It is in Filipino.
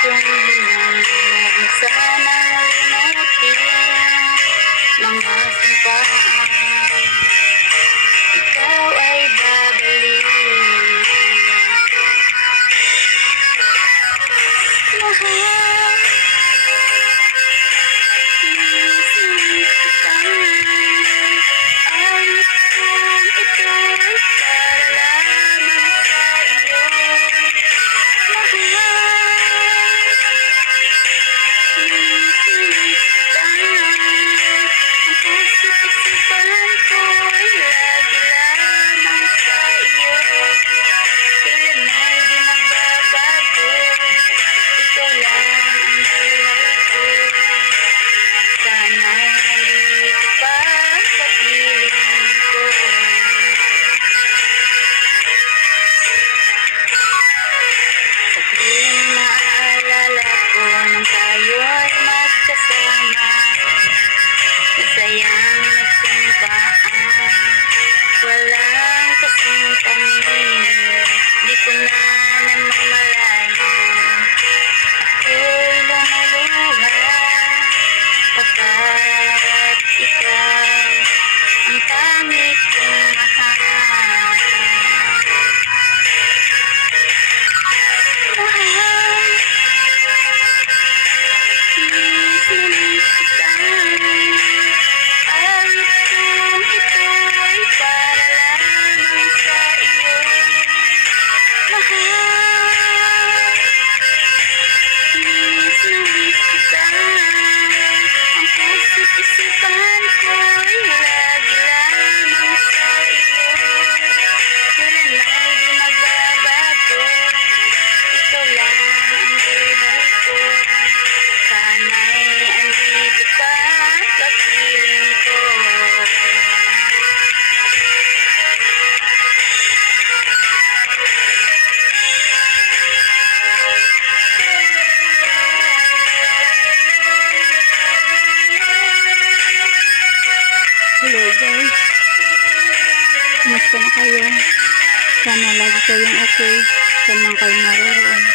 kong hinangan, sanang limutin mga sumpaan. Ikaw ay babalik. Mahal, miss kita. Awit kong ito'y para lamang sa iyo. Mahal, miss kita. Ang puso't isipan ko'y lagi lamang sa iyo. Kailan ay di magbabago, ikaw lang ang buhay ko. Sana'y nandito pa sa piling ko. Sa tuwing naaalala ko nung tayo'y magkasama, masayang nagsumpaan, walang kasing tamis. Di ko na namamalayan, ako'y lumuluha pagkat ikaw ang pangit kong mahal. Mahal, miss kita. Awit kong ito'y para lamang sa iyo. Mahal, miss kita. Ang puso't isipan ko'y lagi lamang sa iyo. Kailan ay di magbabago, ikaw lang ang buhay ko. Sana'y andito pa sa piling ko. Hello guys, kumusta na kayo? Sana lagi kayong okay, saan man kayo naroon.